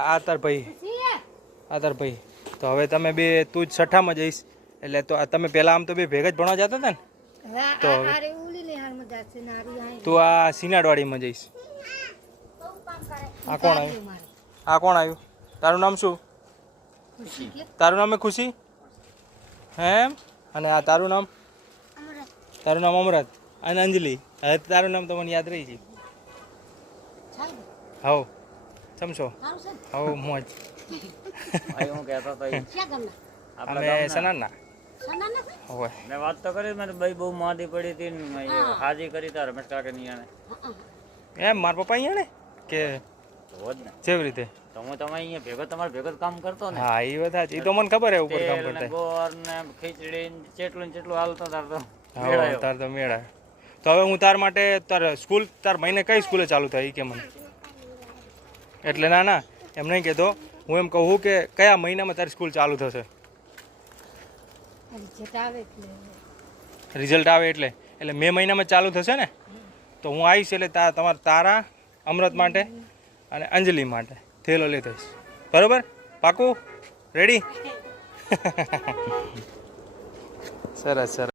આ તાર ભાઈ તો હવે તમે બે તું જ છઠ્ઠામાં જઈશ એટલે તો તમે પહેલા આમ તો બે ભેગા જ ભણવા જતા હતા ને તો તું આ સિનાડવાડીમાં જઈશ. આ કોણ આવ્યું તારું નામ શું? તારું નામ ખુશી એમ અને આ તારું નામ અમરત અને અંજલિ. હવે તારું નામ તો મને યાદ રહી છે. હવ સમજો હવ મોજ અમે સનાના હોય મેં વાત તો કરી મારી ભાઈ બહુ માંદી પડી હતી ને હાજી કરી તાર રમેશ કાકા ની આને એમ મારા પપ્પા અહીંયા ને કે કેવી રીતે તો હું તમે અહીંયા ભેગો તમારે ભેગો કામ કરતો ને. હા એ વાત સાચી. એ તો મને ખબર હે ઉપર કામ કરતા ગોળ ને ખીચડી ચેટલું ચેટલું હાલતો તાર તો તાર તો મેળા. તો હવે હું તાર માટે તાર સ્કૂલ તાર મહિને કઈ સ્કૂલે ચાલુ થાય કે મને એટલે ના એમ નહીં કહેતો હું એમ કહું કે કયા મહિનામાં તારી સ્કૂલ ચાલુ થશે? રિઝલ્ટ આવે એટલે મે મહિનામાં ચાલુ થશે ને તો હું આવીશ એટલે તારા અમૃત માટે અને અંજલિ માટે થેલો લેતો આવીશ. બરાબર પાકું રેડી? સરસ સરસ.